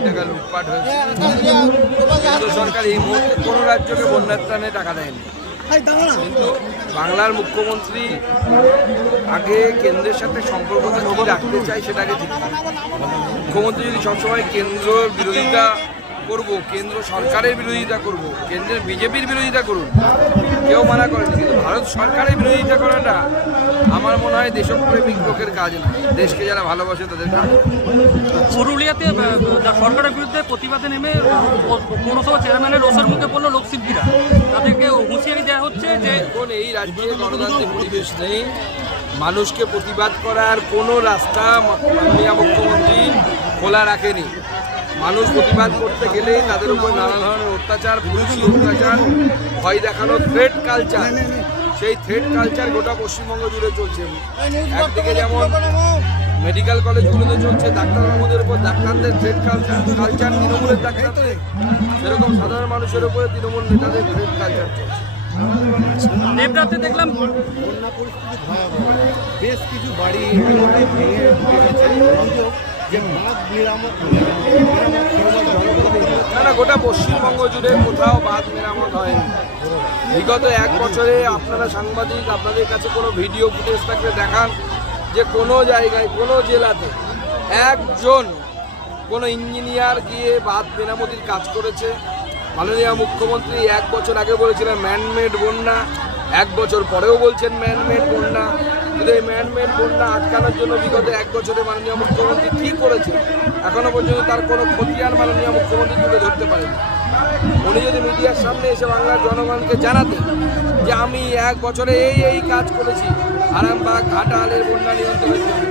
সেই টাকা লুটপাট হয়েছে কেন্দ্র সরকার এই মুহূর্তে কোনো রাজ্যকে বন্যার ত্রাণে টাকা দেয়নি কিন্তু বাংলার মুখ্যমন্ত্রী আগে কেন্দ্রের সাথে সম্পর্কটা কি রাখতে চাই সেটাকে ঠিক। মুখ্যমন্ত্রী যদি সবসময় কেন্দ্র বিরোধিতা করব কেন্দ্র সরকারের বিরোধিতা করব কেন্দ্রের বিজেপির বিরোধিতা করুন। কেউ মানা করেনি কিন্তু ভারত সরকারের বিরোধিতা করাটা আমার মনে হয় দেশপ্রেমিক লোকের কাজ না। দেশকে যারা ভালোবাসে তাদের কাজ। পুরুলিয়াতে সরকারের বিরুদ্ধে প্রতিবাদে নেমে পৌরসভা চেয়ারম্যানের রোষের মুখে পড়ল লোকশিল্পীরা। তাদেরকে হুঁশিয়ারি দেওয়া হচ্ছে যে এখন এই রাজ্যে গণতান্ত্রিক পরিবেশ নেই। মানুষকে প্রতিবাদ করার কোনো রাস্তা মাননীয় মুখ্যমন্ত্রী খোলা রাখেনি। মানুষ প্রতিবাদ করতে গেলে তাদের উপর নানা ধরনের অত্যাচার পুরুষী অত্যাচার ভয় দেখানো থ্রেড কালচার সেই থ্রেড কালচার গোটা পশ্চিমবঙ্গ জুড়ে চলছে। একদিকে যেমন মেডিকেল কলেজগুলোতে চলছে ডাক্তার ডাক্তারবাবুদের উপর ডাক্তারদের থ্রেড কালচার কালচার তৃণমূলের ডাক্তারদের। সেরকম সাধারণ মানুষের উপরে তৃণমূল নেতাদের থ্রেড কালচার চলছে। দেবরাতে দেখলাম বন্যা পরিস্থিতি ভয়াবহ। বেশ কিছু বাড়ি ভেঙে না না, গোটা পশ্চিমবঙ্গ জুড়ে কোথাও বাঁধ মেরামত হয়নি। বিগত এক বছরে আপনারা সাংবাদিক, আপনাদের কাছে কোনো ভিডিও ফুটেজ থাকলে দেখান যে কোনো জায়গায়, কোনো জেলাতে একজন কোনো ইঞ্জিনিয়ার গিয়ে বাঁধ মেরামতির কাজ করেছে। মাননীয় মুখ্যমন্ত্রী এক বছর আগে বলেছিলেন ম্যানমেড বন্যা। এক বছর পরেও বলছেন ম্যানমেড বন্যা। কিন্তু এই ম্যানমেড বন্যা আটকানোর জন্য বিগত এক বছরে মাননীয় মুখ্যমন্ত্রী কী করেছে এখনও পর্যন্ত তার কোনো খতিয়ান মাননীয় মুখ্যমন্ত্রী তুলে ধরতে পারেনি। উনি যদি মিডিয়ার সামনে এসে বাংলার জনগণকে জানাতেন যে আমি এক বছরে এই এই কাজ করেছি আরামবাগ ঘাটালের বন্যা নিয়ন্ত্রণের জন্য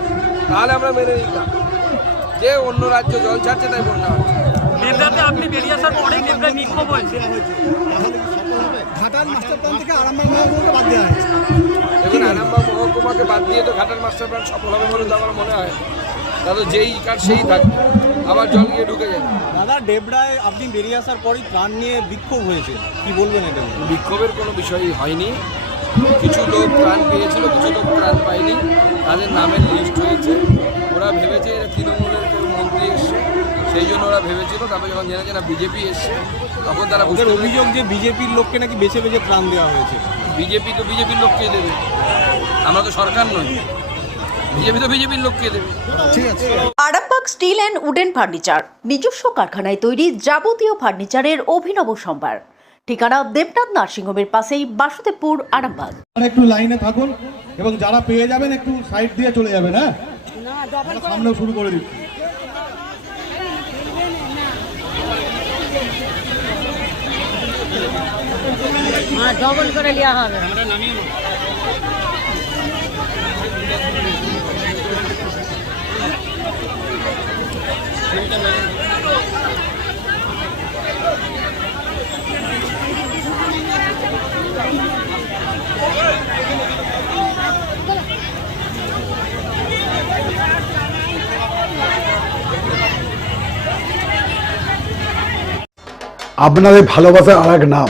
তাহলে আমরা মেনে নিতাম। যে অন্য রাজ্য জল ছাড়ছে তাই বন্যা হচ্ছে। আপনি বেরিয়ে আসার বিক্ষোভ হয়েছে। ঘাটাল মাস্টার প্ল্যান থেকে আরামবাগ বাদ দেওয়া দেখুন মহকুমাকে বাদ দিয়ে তো ঘাটাল মাস্টার প্ল্যান সফল হবে বলে তো আমার মনে হয়। তাহলে যেই কাজ সেই থাকবে আবার জল গিয়ে ঢুকে যায়। দাদা ডেবড়ায় আপনি বেরিয়ে আসার পরই প্রাণ নিয়ে বিক্ষোভ হয়েছে। কি বলবেন এটা বিক্ষোভের কোনো বিষয়ই হয়নি। কিছু লোক প্রাণ পেয়েছিল কিছু লোক প্রাণ পায়নি। তাদের নামের লিস্ট হয়েছে। ওরা ভেবেছে এরা তৃণমূলের কেউ মন্ত্রী এসছে। সেই জন্য ওরা ভেবেছিল তারপর যখন জেনেছে না বিজেপি এসছে তখন তারা অভিযোগ যে বিজেপির লোককে নাকি বেছে বেছে প্রাণ দেওয়া হয়েছে। বিজেপি তো বিজেপির লোককে দেবে। আমরা তো সরকার নই। বিজেপি তো বিজেপির লোককে দেবে। ঠিক আছে। Arambagh steel and wooden furniture নিজস্ব কারখানায় তৈরি যাবতীয় ফার্নিচারের অভিনব সম্ভার। ঠিকানা দেবনাথ নার্সিংহোমের পাশেই বাসুদেবপুর আরামবাগ। একটু লাইনে থাকুন এবং যারা পেয়ে যাবেন একটু সাইড দিয়ে চলে যাবেন হ্যাঁ? সামনেও শুরু করে দিচ্ছি। ডবল করে নেওয়া হবে। আপনাদের ভালোবাসার আর এক নাম।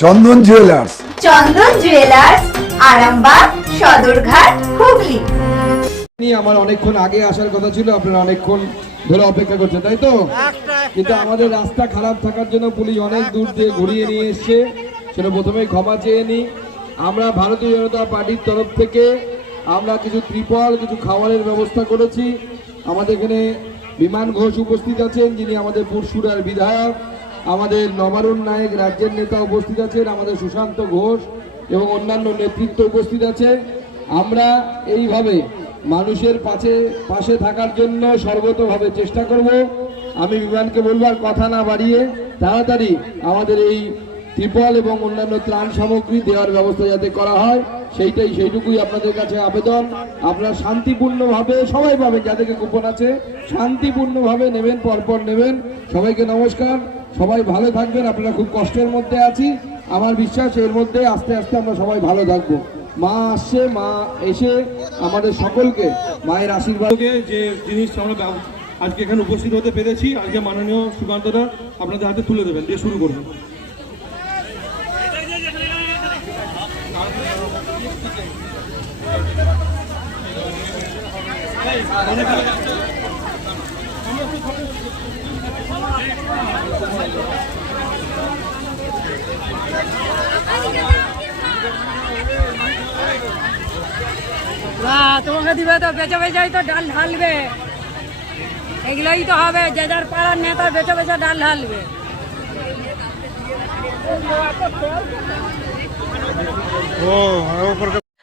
Chandan jewellers Chandan jewellers Arambagh Sadarghat Hooghly. আমার অনেকক্ষণ আগে আসার কথা ছিল আপনারা অনেকক্ষণ ধরে অপেক্ষা করছেন তাই তো? কিন্তু আমাদের রাস্তা খারাপ থাকার জন্য পুলিশ অনেক দূর দিয়ে ঘুরিয়ে নিয়ে এসছে। সেটা প্রথমেই ক্ষমা চেয়ে নিই। আমরা ভারতীয় জনতা পার্টির তরফ থেকে আমরা কিছু ত্রিপল কিছু খাবারের ব্যবস্থা করেছি। আমাদের এখানে বিমান ঘোষ উপস্থিত আছেন যিনি আমাদের পুরসুরার বিধায়ক। আমাদের নবারুণ নায়ক রাজ্যের নেতা উপস্থিত আছেন, আমাদের সুশান্ত ঘোষ এবং অন্যান্য নেতৃত্ব উপস্থিত আছে আমরা এইভাবে মানুষের পাশে পাশে থাকার জন্য সর্বতভাবে চেষ্টা করব। আমি বিমানকে বলব আর কথা না বাড়িয়ে তাড়াতাড়ি আমাদের এই ত্রিপল এবং অন্যান্য ত্রাণ সামগ্রী দেওয়ার ব্যবস্থা যাতে করা হয়। সেইটাই, সেইটুকুই আপনাদের কাছে আবেদন। আপনারা শান্তিপূর্ণভাবে সবাই পাবেন, যাদেরকে কুপন আছে, শান্তিপূর্ণভাবে নেবেন, পরপর নেবেন। সবাইকে নমস্কার, সবাই ভালো থাকবেন, আপনারা খুব কষ্টের মধ্যে আছি। আমার বিশ্বাস, এর মধ্যে আস্তে আস্তে আমরা সবাই ভালো থাকব। মা আসছে, মা এসে আমাদের সকলকে মায়ের আশীর্বাদ। আজকে যে জিনিস আমরা আজকে এখানে উপস্থিত হতে পেরেছি, আজকে মাননীয় সুকান্তদা আপনাদের হাতে তুলে দেবেন, দিয়ে শুরু করবেন না তোমাকে দিবে তো বেচে বেচাই তো ডাল ঢালবে এগুলোই তো হবে যে যার পাড়ার নেতা বেচে বেচে ডাল ঢালবে